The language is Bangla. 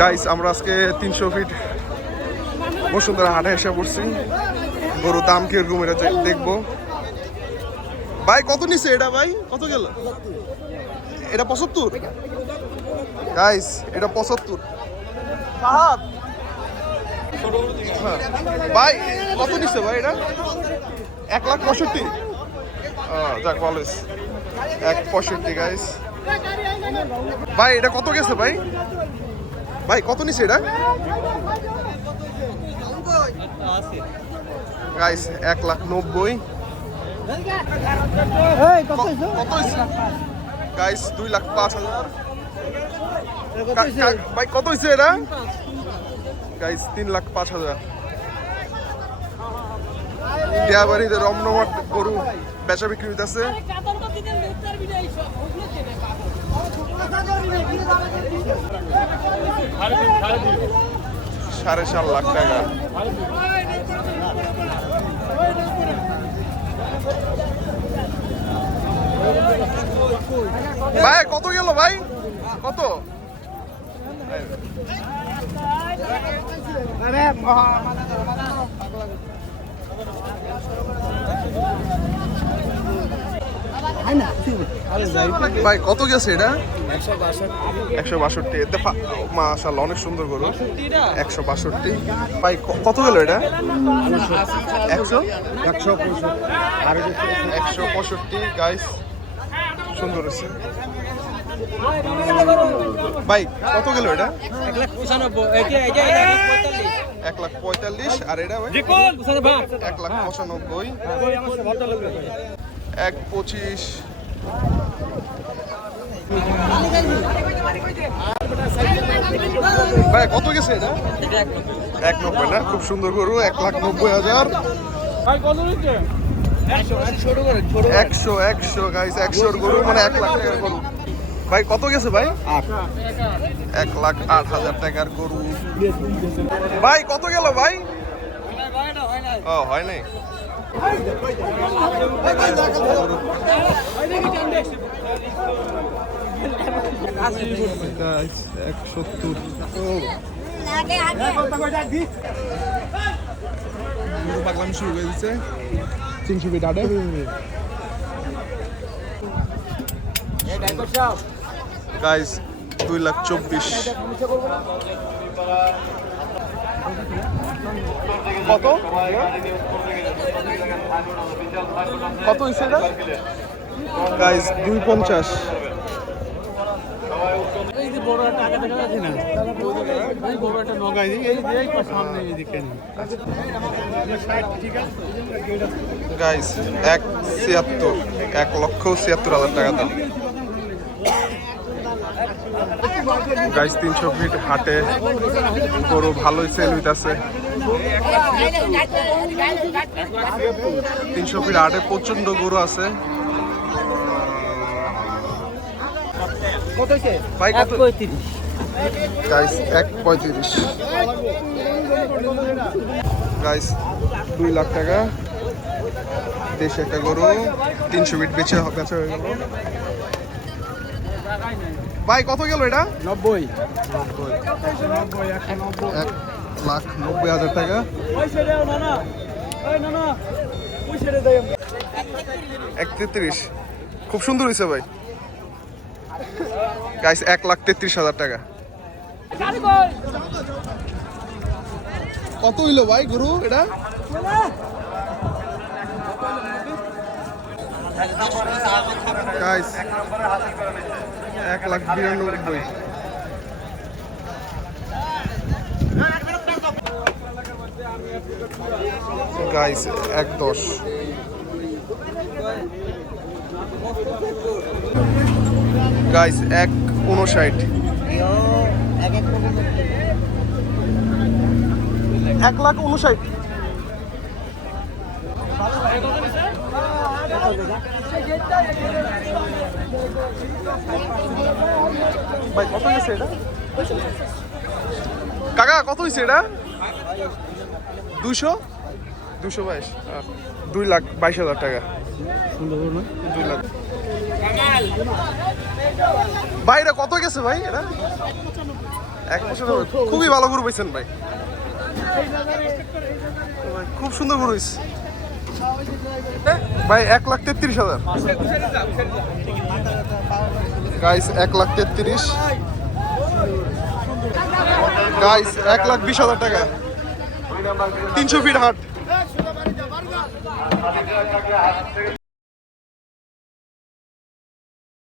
গাইস আমরা আজকে 300 ফিট বসুন্ধরা হাটে এসে পড়ছি। গরু দাম কিরকম এটা দেখবো। ভাই কত নিছে এটা? ভাই কত গেল এটা? 75 গাইস, এটা 75। ভাই কত নিচ্ছে ভাই এটা? 1,65,000। যাক ভালো, 1,65,000 গাইস। ভাই এটা কত গেছে ভাই? ভাই কত নিচ্ছে এটা গাইস? 1,90,000। গাইস 2,05,000। ভাই কত হয়েছে এটা? গাইস 3,05,000। দেয়াবাড়িতে রমনমাট গরু বেচা বিক্রি হইতেছে। $7.5 লাখ। ভাই কত গেল ভাই? কত? ভাই কত গেছে এটা? 162। মাশাআল্লাহ অনেক সুন্দর গরু। 162। ভাই কত গেল এটা? 165 গাইস, সুন্দর আছে। ভাই কত গেল এটা? 1,45,000। আর এটা ভাই 1,95,000। 1,25,000। ভাই কত গেছে এটা? 1,90,000 না? খুব সুন্দর গরু। 1,90,000। 100 গাইস, 100 গরু মানে 1 লাখ টাকার গরু। ভাই কত গেছে ভাই? 1,08,000 টাকার গরু। ভাই কত গেল ভাই? ও হয় নাই। গাইস 170। পাগলামি শুরু হয়ে দিচ্ছে। 300 ফিট হাটে গাইস 2,24,000। কত কত হয়েছে এটা গাইস? 2,50। গাইস 1,76,000। 1,76,000 টাকা দাম। গাইস 300 ফিট হাটে গরু ভালোই সেল হইতাছে। 300 ফিট হাটে প্রচন্ড গরু আছে। ভাই কত? 1,35,000 গাইস। 1,35,000 গাইস। 2 লাখ টাকা দেশে একটা গরু 300 ফিট বেচা হয়ে গেল। ভাই কত গেল এটা? 90। 1,90,000 টাকা। 1,33,000 খুব সুন্দর হয়েছে ভাই। গাইস 1,33,000 টাকা। কত হইলো ভাই গরু এটা? গাইস 1,92,000। গাইস 1,10,000। গাইস 1,59,000। 1,59,000। ভাই কত গেছে এটা? কাকা কত হয়েছে এটা? 222। 2,22,000 টাকা। 2 লাখ। ভাই এটা কত গেছে ভাই? এটা 1 বছর হবে। খুবই ভালো গরু পাইছেন ভাই, খুব সুন্দর গরু হইছে ভাই। 1,33,000 গাইস, 1,33,000 গাইস, 1,20,000 টাকা। 300 ফিট হাট।